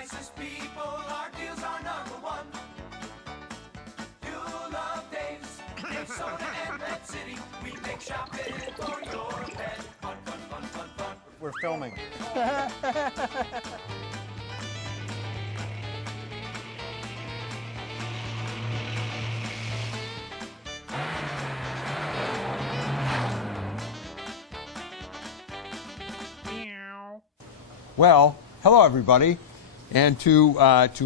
nicest people, our deals are #1. You'll love Dave's, Minnesota and Red City. We make shopping for your pet. Fun, fun, fun, fun, fun. We're filming. Well, hello everybody, and to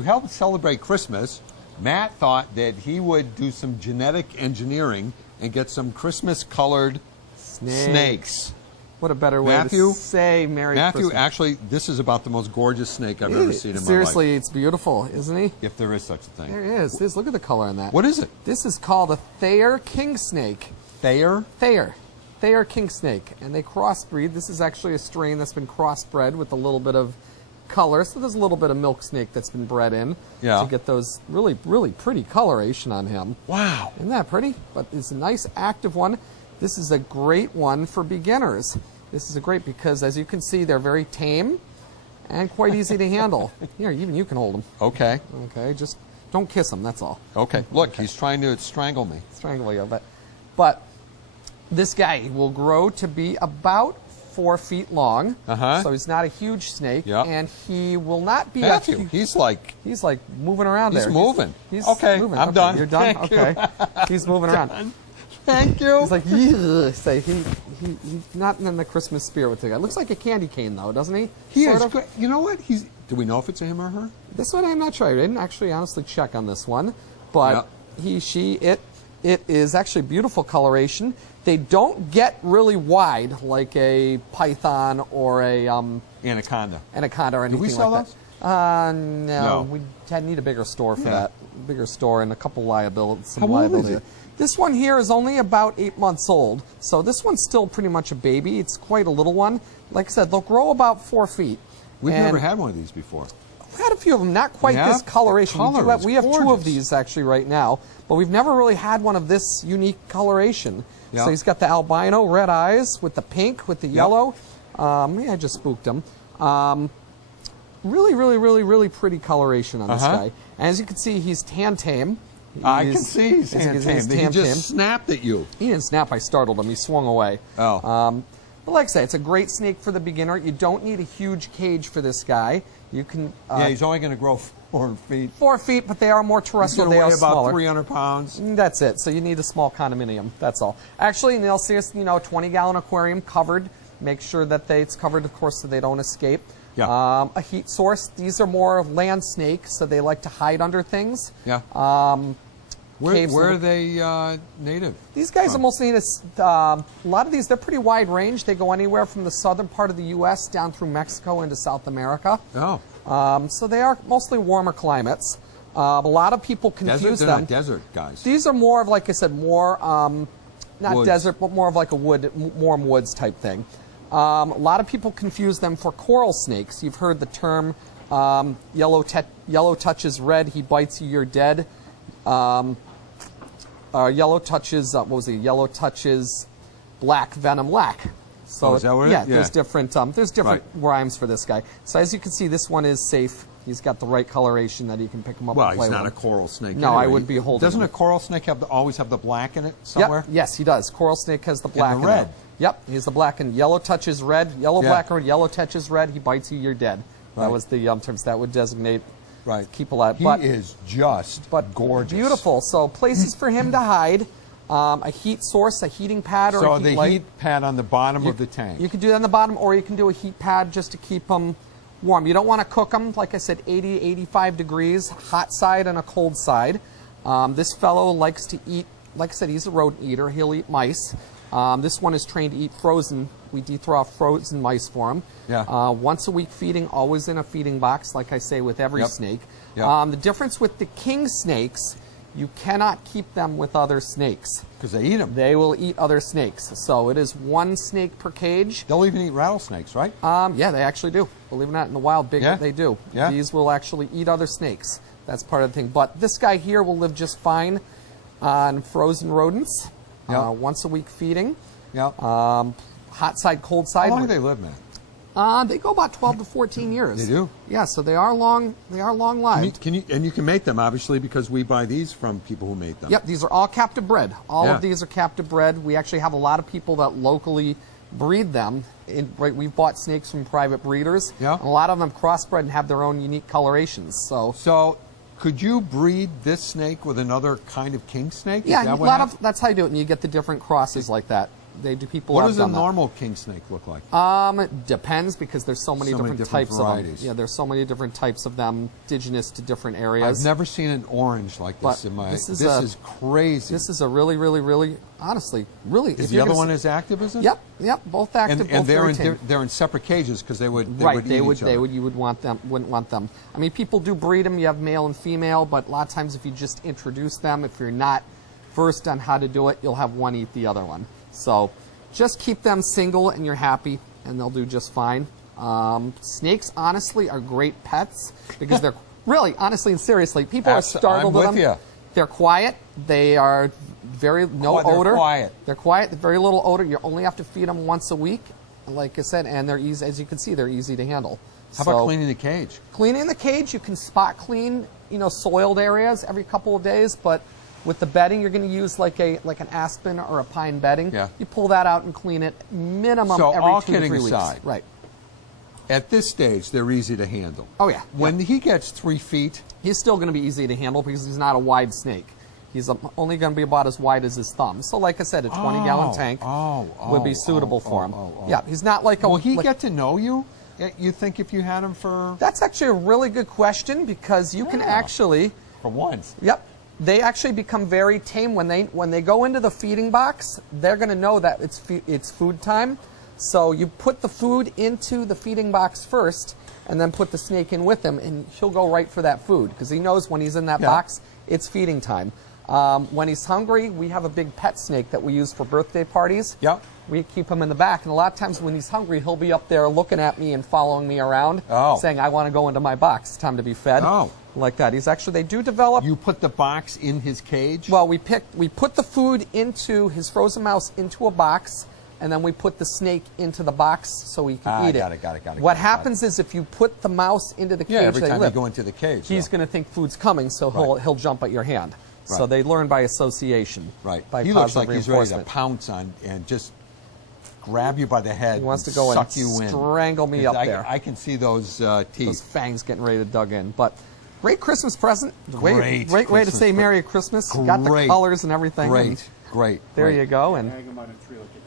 help celebrate Christmas, Matt thought that he would do some genetic engineering and get some Christmas-colored snakes. What a better way to say Merry Christmas. Matthew, actually, this is about the most gorgeous snake I've ever seen in my life. Seriously, it's beautiful, isn't he? If there is such a thing. There is. Look at the color on that. What is it? This is called a Thayer king snake. Thayer? Thayer king snake, and they crossbreed. This is actually a strain that's been crossbred with a little bit of color, so there's a little bit of milk snake that's been bred in to get those really, really pretty coloration on him. Wow. Isn't that pretty? But it's a nice active one. This is a great one for beginners. This is a great because, as you can see, they're very tame and quite easy to handle. Here, even you can hold them. Okay. Okay, just don't kiss them, that's all. Okay. Look, he's trying to strangle me. Strangle you, but this guy will grow to be about 4 feet long, so he's not a huge snake, and he will not be Matthew, he's like moving around there. He's moving. He's okay, moving. I'm done. You're done? Thank okay. You. He's moving around. Thank you. He's like, say he's not in the Christmas spirit with the guy. Looks like a candy cane though, doesn't he? He is great. You know what? Do we know if it's a him or her? This one I'm not sure. I didn't actually honestly check on this one, but it is actually beautiful coloration. They don't get really wide like a python or a anaconda. Anaconda or anything Do we sell like those? that. No. We need a bigger store for that. Bigger store and a couple liabilities. How old is it? This one here is only about 8 months old, so this one's still pretty much a baby. It's quite a little one. Like I said, they'll grow about 4 feet. We've never had one of these before. We've had a few of them, not quite this coloration. We have 2 of these actually right now, but we've never really had one of this unique coloration. So he's got the albino red eyes with the pink, with the yellow. I just spooked him. Really, really, really, really pretty coloration on this guy. And as you can see, he's tan tame. I can see he's tan tame. He just snapped at you. He didn't snap. I startled him. He swung away. Oh. But like I say, it's a great snake for the beginner. You don't need a huge cage for this guy. You can. He's only going to grow 4 feet. 4 feet, but they are more terrestrial. They are about smaller. 300 pounds. That's it. So you need a small condominium. That's all. Actually, they'll see us, 20-gallon aquarium covered. Make sure that it's covered, of course, so they don't escape. Yeah. A heat source. These are more land snakes, so they like to hide under things. Yeah. Where are they native? These guys are mostly native. A lot of these, they're pretty wide range. They go anywhere from the southern part of the U.S. down through Mexico into South America. Oh. So they are mostly warmer climates. A lot of people confuse them. They're not desert guys. These are more of, like I said, more, not woods. Desert, but more of like a warm woods type thing. A lot of people confuse them for coral snakes. You've heard the term yellow touches red, he bites you, you're dead. Yellow touches, yellow touches black, venom lack. So is that what it is? there's different rhymes for this guy. So as you can see, this one is safe. He's got the right coloration that you can pick him up and play with. Well, he's not a coral snake. No, anyway. I would be holding Doesn't him. a coral snake always have the black in it somewhere? Yep. Yes, he does. Coral snake has the black and the red. Yep, he's the black and yellow touches red. Black, or yellow touches red. He bites you, you're dead. That was the terms that would designate. Right. Keep alive. He is just gorgeous. Beautiful. So places for him to hide. A heat source, a heating pad, or a heat light. Heat pad on the bottom of the tank. You can do that on the bottom, or you can do a heat pad just to keep them warm. You don't want to cook them, like I said, 80, 85 degrees, hot side and a cold side. This fellow likes to eat, like I said, he's a rodent eater. He'll eat mice. This one is trained to eat frozen. We de-thaw frozen mice for him. Yeah. Once a week feeding, always in a feeding box, like I say with every snake. Yep. The difference with the king snakes, you cannot keep them with other snakes. Because they eat them. They will eat other snakes. So it is 1 snake per cage. They'll even eat rattlesnakes, right? Yeah, they actually do. Believe it or not, in the wild, they do. Yeah. These will actually eat other snakes. That's part of the thing. But this guy here will live just fine on frozen rodents. Yep. Once a week feeding. Yep. Hot side, cold side. How long do they live, man? They go about 12 to 14 years. They do? Yeah, so they are long. They are long lived. And you can make them, obviously, because we buy these from people who make them. Yep, these are all captive bred. All Yeah. of these are captive bred. We actually have a lot of people that locally breed them. We've bought snakes from private breeders. Yeah. And a lot of them crossbred and have their own unique colorations. So could you breed this snake with another kind of king snake? Is Yeah, that a what lot happens? of that's how you do it, and you get the different crosses like that. They do. People What have does a done that. normal king snake look like? It depends because there's so many So many different different types varieties. of them. Yeah, there's so many different types of them, indigenous to different areas. I've never seen an orange like this But in my. this is This a- is crazy. This is a really, really, really, honestly, really. Is the other one as active as it? Yep, both active. And both they're very in tame. they're in separate cages because they would Right, eat each other. you would want them, wouldn't want them. I mean, people do breed them. You have male and female, but a lot of times if you just introduce them, if you're not versed on how to do it, you'll have one eat the other one. So just keep them single and you're happy, and they'll do just fine. Snakes, honestly, are great pets because they're really, honestly and seriously, people are startled I'm with with them. you. They're quiet. They are very no They're odor. quiet. They're quiet. Very little odor. You only have to feed them once a week, like I said, and they're easy. As you can see, they're easy to handle. How about cleaning the cage? Cleaning the cage, you can spot clean, soiled areas every couple of days, but with the bedding, you're going to use like an aspen or a pine bedding. Yeah. You pull that out and clean it minimum So every all 2 to 3 kidding weeks. aside, Right. At this stage, they're easy to handle. Oh, yeah. When he gets 3 feet, He's still going to be easy to handle because he's not a wide snake. He's only going to be about as wide as his thumb. So, like I said, a 20-gallon tank would be suitable for him. Yeah, he's not like a... will he like- get to know you? You think if you had him for That's actually a really good question because you can actually... once? Yep. They actually become very tame when they go into the feeding box. They're going to know that it's food time. So you put the food into the feeding box first, and then put the snake in with him, and he'll go right for that food because he knows when he's in that box, it's feeding time. When he's hungry, we have a big pet snake that we use for birthday parties. Yep. We keep him in the back, and a lot of times when he's hungry, he'll be up there looking at me and following me around, saying, "I want to go into my box. It's time to be fed." Oh. Like that. They do develop. You put the box in his cage? Well, we put the food into his frozen mouse into a box, and then we put the snake into the box so he can eat it. Got it. What happens is if you put the mouse into the cage, every they time live, you go into the cage, he's going to think food's coming, so he'll jump at your hand. So Right. they learn by association. Right. By He looks positive like he's ready to reinforcement. pounce on and just grab you by the head. He wants and to go suck and you in. strangle me up there. I can see those Those teeth. fangs getting ready to dug in. But great Christmas present. Great Great way to Christmas say pre- Merry Christmas. You got the Great. colors and everything. and Great. there you go. And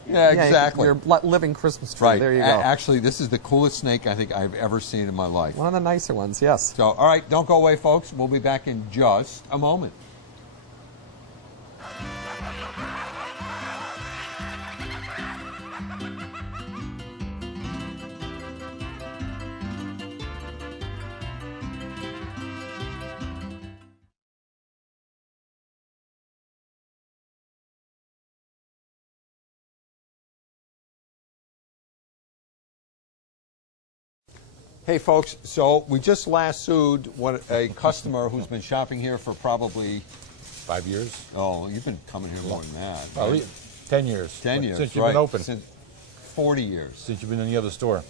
Yeah, exactly. Your living Christmas tree. Right. There you go. Actually, this is the coolest snake I think I've ever seen in my life. One of the nicer ones, yes. So, all right, don't go away, folks. We'll be back in just a moment. Hey, folks, so we just lassoed a customer who's been shopping here for probably, 5 years? oh, you've been coming here more than that. Well, right? 10 years. 10 years, Since you've right. been open. Since 40 years. Since you've been in the other store.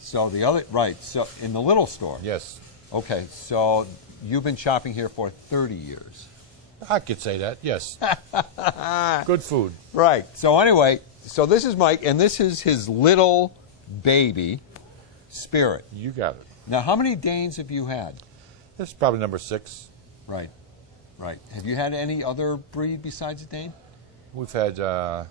So the other, right, so in the little store. Yes. Okay, so you've been shopping here for 30 years. I could say that, yes. Good food. Right. So anyway, so this is Mike, and this is his little baby, Spirit. You got it. Now, how many Danes have you had? This is probably number 6. Right. Right. Have you had any other breed besides a Dane? We've had, I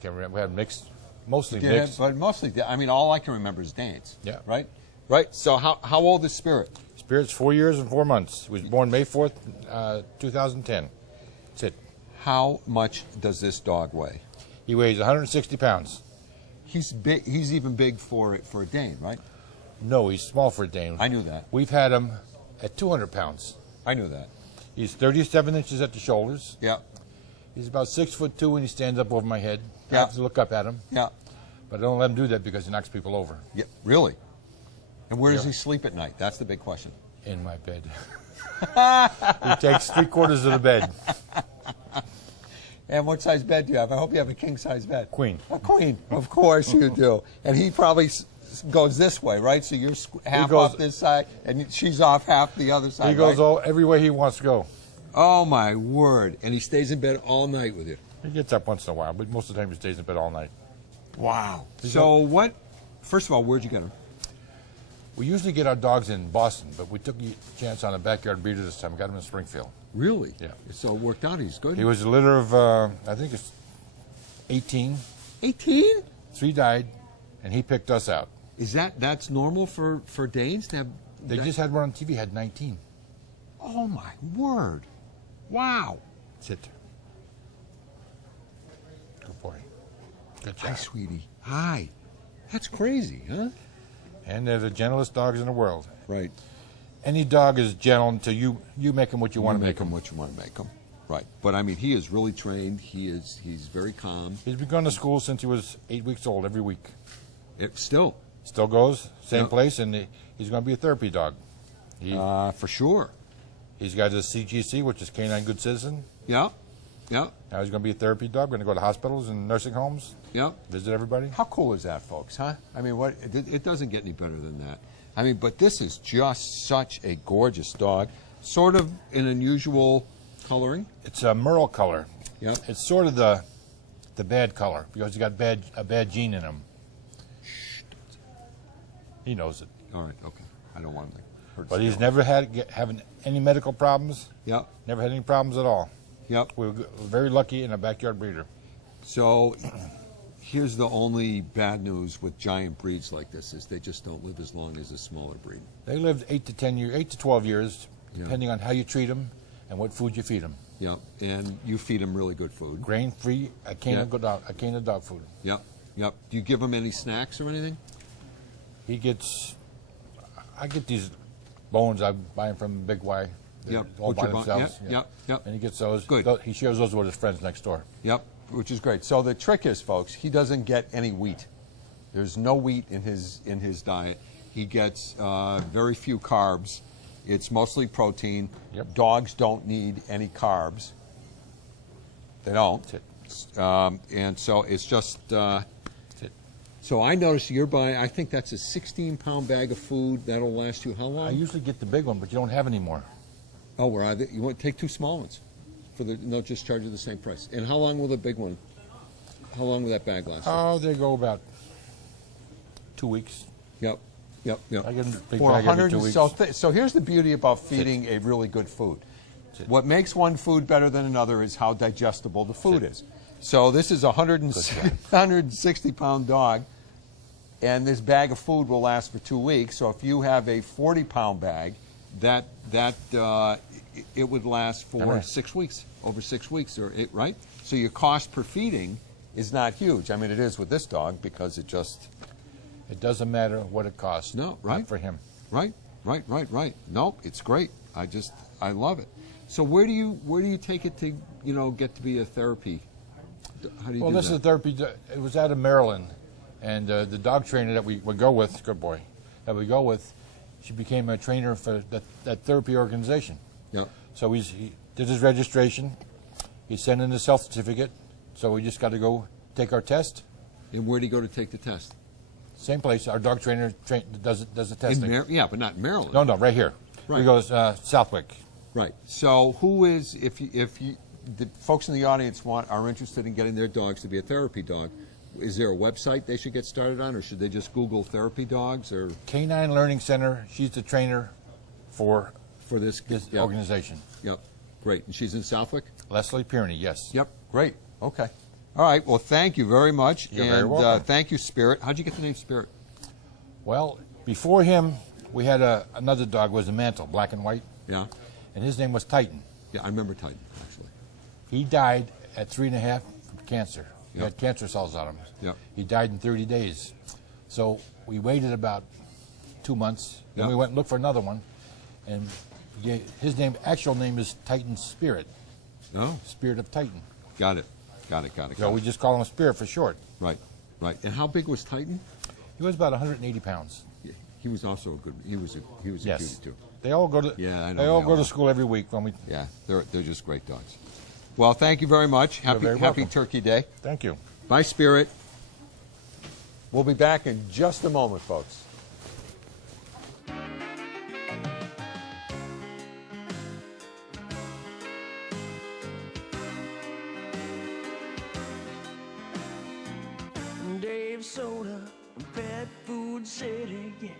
can't remember, we had mixed, mostly Yeah, mixed. but mostly, I mean, all I can remember is Danes. Yeah. Right? Right. So how old is Spirit? Spirit's 4 years and 4 months. He was born May 4th, 2010. That's it. How much does this dog weigh? He weighs 160 pounds. He's big. He's even big for a Dane, right? No, he's small for a Dane. I knew that. We've had him at 200 pounds. I knew that. He's 37 inches at the shoulders. Yeah. He's about 6'2" when he stands up over my head. I Yeah. have to look up at him, Yeah. but I don't let him do that because he knocks people over. Yeah. Really? And where does Yeah. he sleep at night? That's the big question. In my bed. He takes 3/4 of the bed. And what size bed do you have? I hope you have a king-size bed. Queen. A queen. Of course you do. And he probably goes this way, right? So you're half off this side, and she's off half the other side, He goes right? every way he wants to go. Oh, my word. And he stays in bed all night with you. He gets up once in a while, but most of the time he stays in bed all night. Wow. So first of all, where'd you get him? We usually get our dogs in Boston, but we took a chance on a backyard breeder this time. We got him in Springfield. Really? Yeah. So it worked out. He's good. He was a litter of, I think it's 18. 18? 3 died, and he picked us out. Is that's normal for Danes to have? They just had one on TV, had 19. Oh my word! Wow. Sit. Good boy. Good Hi, job. sweetie. Hi. That's crazy, huh? And they're the gentlest dogs in the world. Right. Any dog is gentle until you make him what you want to make him. what you want to make him. Right. But I mean, he is really trained. He's very calm. He's been going to school since he was 8 weeks old every week. Still. Still goes, same Yeah. place, and he's going to be a therapy dog. For sure. He's got his CGC, which is Canine Good Citizen. Yeah. Yeah. Now he's going to be a therapy dog. We're going to go to hospitals and nursing homes, Yeah. visit everybody. How cool is that, folks, huh? I mean, it doesn't get any better than that. I mean, but this is just such a gorgeous dog. Sort of an unusual coloring. It's a merle color. Yep. It's sort of the bad color because he's got a bad gene in him. He knows it. All right, okay. I don't want to hurt But he's his never having any medical problems. Yep, Never had any problems at all. yep. We were very lucky in a backyard breeder. So here's the only bad news with giant breeds like this is they just don't live as long as a smaller breed. They lived 8 to 12 years, Yeah. depending on how you treat them and what food you feed them. Yep, and you feed them really good food. Grain-free, a cane Yeah. of dog food. Yep, yep. Do you give them any snacks or anything? I get these bones I buy them from Big Y. They're Yep, all by butcher bone. themselves. Yep, yep, yep. And he gets those. Good. He shares those with his friends next door. Yep, which is great. So the trick is, folks, he doesn't get any wheat. There's no wheat in his diet. He gets very few carbs. It's mostly protein. Yep. Dogs don't need any carbs. They don't. That's it. And so it's just. That's it. So I noticed you're buying. I think that's a 16-pound bag of food that'll last you how long? I usually get the big one, but you don't have any more. Oh, where are they? You want to take 2 small ones they'll just charge you the same price. And how long will the big one? How long will that bag last? Oh, they go about 2 weeks. Yep. Yep. Yep. I get a big For bag every 100 2 weeks. so here's the beauty about feeding a really good food. it. What makes one food better than another is how digestible the food is. So this is a 160-pound dog, and this bag of food will last for 2 weeks. So if you have a 40-pound bag, it would last for Right. 6 weeks, over 6 weeks, right? So your cost per feeding is not huge. I mean, it is with this dog because it just. It doesn't matter what it costs. No, right. Not for him. Right. Nope, it's great. I love it. So where do you take it to, get to be a therapy? How do you Well, do this that? is therapy. It was out of Maryland, and the dog trainer that we would go with, good boy, that we go with, she became a trainer for that therapy organization. Yep. So he did his registration. He sent in his health certificate. So we just got to go take our test. And where do you go to take the test? Same place. Our dog trainer does the testing. Yeah, but not in Maryland. No, right here. Right. We go Southwick. Right. So who is, if the folks in the audience are interested in getting their dogs to be a therapy dog, is there a website they should get started on, or should they just Google therapy dogs, or Canine Learning Center. She's the trainer for for this Yep. organization. Yep. Great. And she's in Southwick? Leslie Pierney, yes. Yep. Great. Okay. All right. Well, thank you very much. You're very welcome. And thank you, Spirit. How'd you get the name Spirit? Well, before him, we had another dog, was a Mantle, black and white, Yeah. and his name was Titan. Yeah, I remember Titan, actually. He died at 3.5 from cancer. He Yep. had cancer cells on him. Yep. He died in 30 days. So we waited about 2 months, then Yep. we went and looked for another one, and his actual name is Titan Spirit, Oh, Spirit of Titan. got it. So we just call him Spirit for short. Right. And how big was Titan? He was about 180 pounds. Yeah, he was also a good. He was a Yes. cutie too. They all go to Yeah, I know they all they go all to are. school every week when we. Yeah, they're just great dogs. Well, thank you very much. Happy very welcome. Turkey Day. Thank you. Bye, Spirit. We'll be back in just a moment, folks. Dave Soda, Pet Food City, yeah.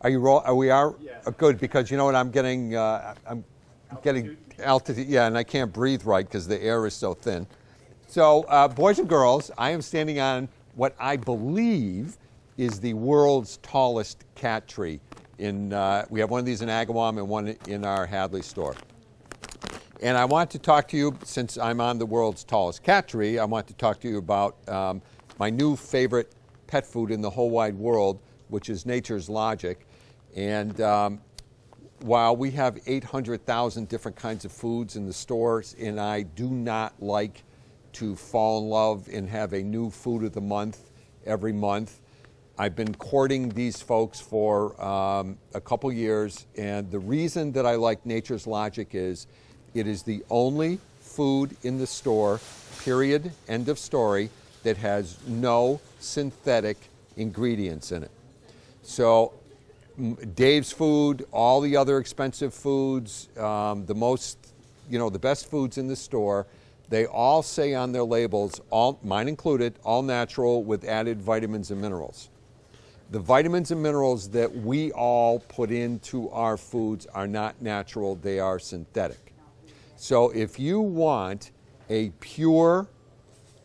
Are you roll? We are. Good, because you know what, I'm getting altitude. Yeah, and I can't breathe right because the air is so thin. So, boys and girls, I am standing on what I believe is the world's tallest cat tree. We have one of these in Agawam and one in our Hadley store. And I want to talk to you, since I'm on the world's tallest cat tree, I want to talk to you about my new favorite pet food in the whole wide world, which is Nature's Logic. And while we have 800,000 different kinds of foods in the stores, and I do not like to fall in love and have a new food of the month every month, I've been courting these folks for a couple years, and the reason that I like Nature's Logic is it is the only food in the store, period, end of story, that has no synthetic ingredients in it. So Dave's food, all the other expensive foods, the best foods in the store, they all say on their labels, mine included, all natural with added vitamins and minerals. The vitamins and minerals that we all put into our foods are not natural, they are synthetic. So if you want a pure,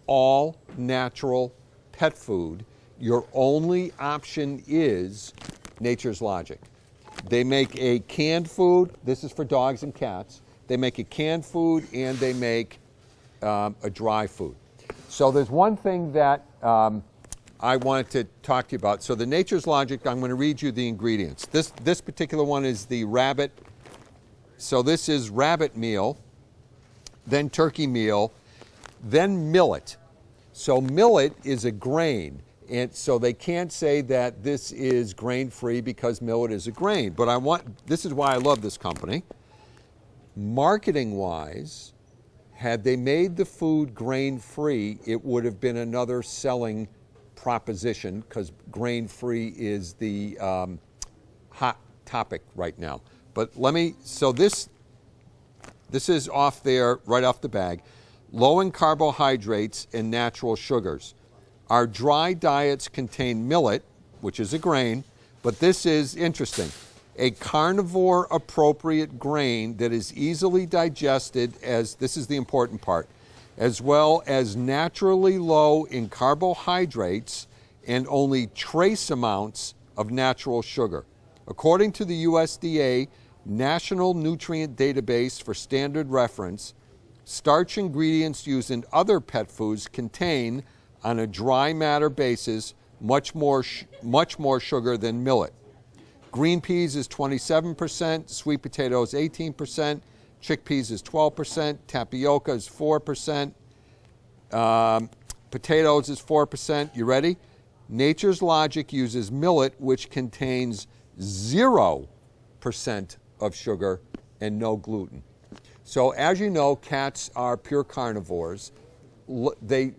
all natural pet food, your only option is Nature's Logic. They make a canned food. This is for dogs and cats. They make a canned food and they make a dry food. So there's one thing that I wanted to talk to you about. So the Nature's Logic, I'm going to read you the ingredients. This particular one is the rabbit. So this is rabbit meal, then turkey meal, then millet. So millet is a grain. And so they can't say that this is grain-free because millet is a grain. But this is why I love this company. Marketing-wise, had they made the food grain-free, it would have been another selling proposition, because grain-free is the hot topic right now. But so this is off there, right off the bag. Low in carbohydrates and natural sugars. Our dry diets contain millet, which is a grain, but this is interesting. A carnivore appropriate grain that is easily digested, this is the important part, as well as naturally low in carbohydrates and only trace amounts of natural sugar. According to the USDA National Nutrient Database for Standard Reference, starch ingredients used in other pet foods contain, on a dry matter basis, much more sugar than millet. Green peas is 27%, sweet potatoes 18%, chickpeas is 12%, tapioca is 4%, potatoes is 4%. You ready? Nature's Logic uses millet, which contains 0% of sugar and no gluten. So as you know, cats are pure carnivores. They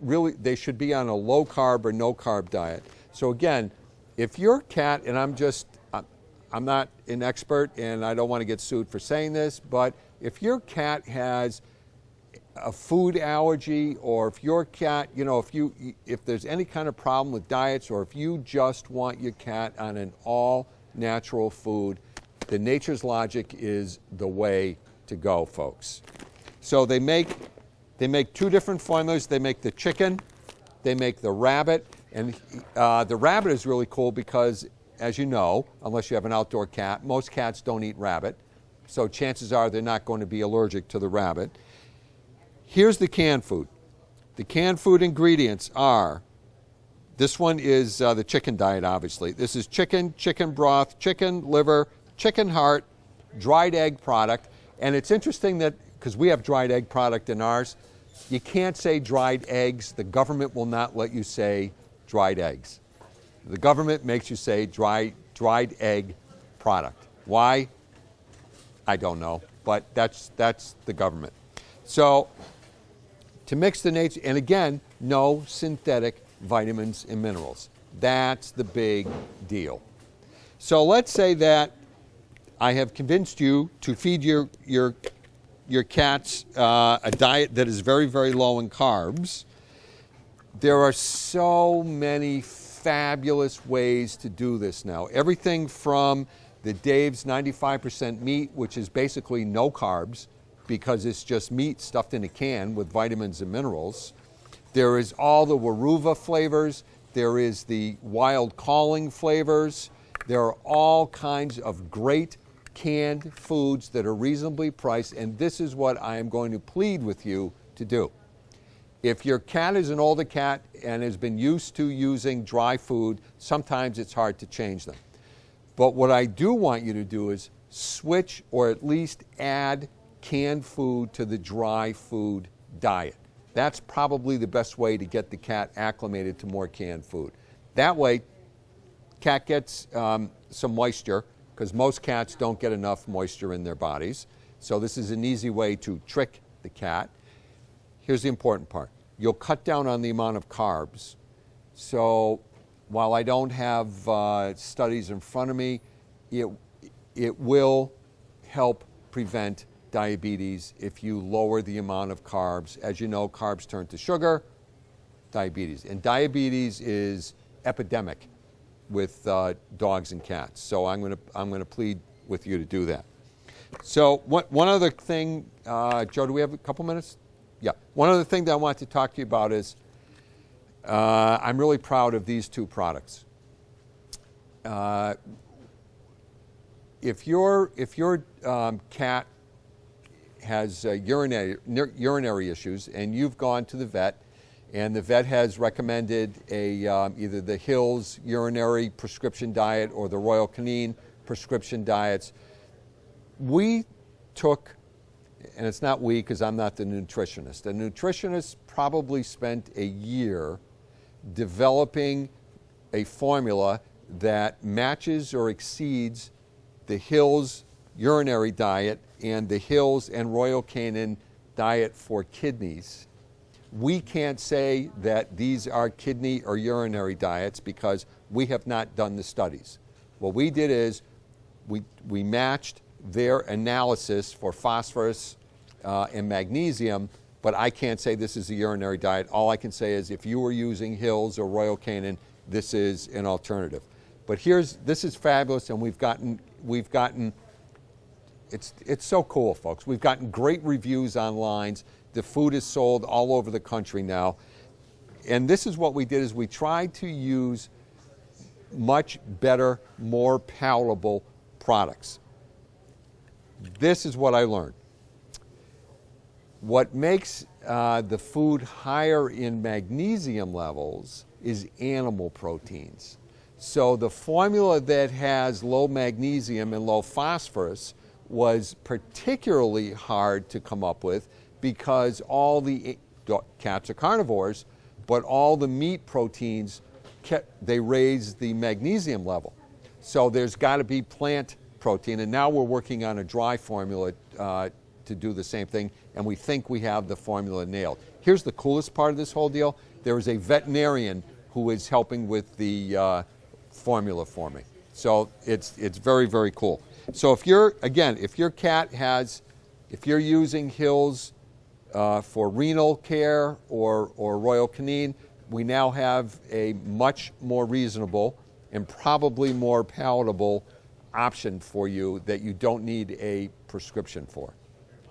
should be on a low carb or no carb diet. So again, if your cat, and I'm not an expert and I don't want to get sued for saying this, but if your cat has a food allergy, or if your cat, if there's any kind of problem with diets, or if you just want your cat on an all natural food, the Nature's Logic is the way to go, folks. So they make two different formulas. They make the chicken, they make the rabbit, and the rabbit is really cool because, as you know, unless you have an outdoor cat, most cats don't eat rabbit, so chances are they're not going to be allergic to the rabbit. Here's the canned food. The canned food ingredients are, this one is the chicken diet, obviously. This is chicken, chicken broth, chicken liver, chicken heart, dried egg product. And it's interesting that, because we have dried egg product in ours, You can't say dried eggs. The government will not let you say dried eggs. The government makes you say dried egg product. Why? I don't know, but that's the government. So to mix the nature, and again, no synthetic vitamins and minerals. That's the big deal. So let's say that I have convinced you to feed your cats a diet that is very, very low in carbs. There are so many fabulous ways to do this now. Everything from the Dave's 95% meat, which is basically no carbs because it's just meat stuffed in a can with vitamins and minerals. There is all the Waruva flavors. There is the wild calling flavors. There are all kinds of great canned foods that are reasonably priced, and this is what I am going to plead with you to do. If your cat is an older cat and has been used to using dry food, sometimes it's hard to change them. But what I do want you to do is switch or at least add canned food to the dry food diet. That's probably the best way to get the cat acclimated to more canned food. That way, cat gets some moisture, because most cats don't get enough moisture in their bodies. So this is an easy way to trick the cat. Here's the important part. You'll cut down on the amount of carbs. So while I don't have studies in front of me, it will help prevent diabetes if you lower the amount of carbs. As you know, carbs turn to sugar, diabetes. And diabetes is epidemic with dogs and cats. So I'm going to plead with you to do that. So one other thing, Joe, do we have a couple minutes? Yeah. One other thing that I want to talk to you about is I'm really proud of these two products. If your cat has urinary issues and you've gone to the vet and the vet has recommended either the Hills urinary prescription diet or the Royal Canin prescription diets, we took, and it's not we because I'm not the nutritionist, the nutritionist probably spent a year developing a formula that matches or exceeds the Hills urinary diet and the Hills and Royal Canin diet for kidneys. We can't say that these are kidney or urinary diets because we have not done the studies. What we did is we matched their analysis for phosphorus and magnesium, but I can't say this is a urinary diet. All I can say is if you were using Hills or Royal Canin, this is an alternative. But this is fabulous, and we've gotten it's so cool, folks. We've gotten great reviews online. The food is sold all over the country now. And this is what we did is we tried to use much better, more palatable products. This is what I learned. What makes the food higher in magnesium levels is animal proteins. So the formula that has low magnesium and low phosphorus was particularly hard to come up with because all the cats are carnivores, but all the meat proteins, they raise the magnesium level. So there's got to be plant protein, and now we're working on a dry formula to do the same thing, and we think we have the formula nailed. Here's the coolest part of this whole deal. There is a veterinarian who is helping with the formula for me. So it's very, very cool. So if your cat if you're using Hills for renal care or Royal Canin, we now have a much more reasonable and probably more palatable option for you that you don't need a prescription for.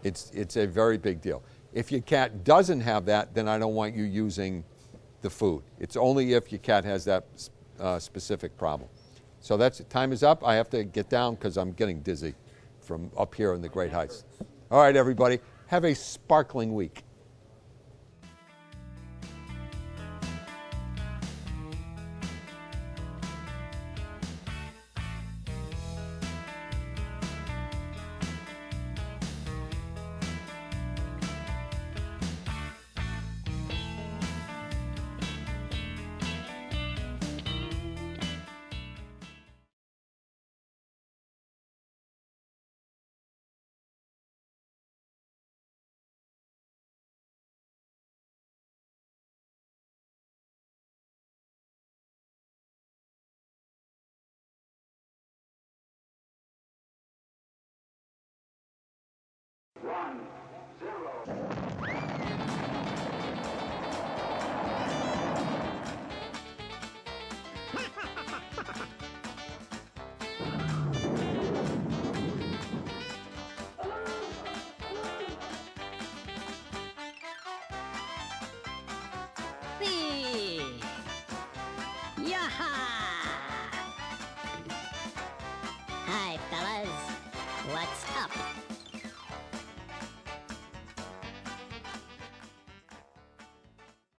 It's a very big deal. If your cat doesn't have that, then I don't want you using the food. It's only if your cat has that specific problem. So time is up. I have to get down because I'm getting dizzy from up here in the Great Heights. All right, everybody, have a sparkling week. one.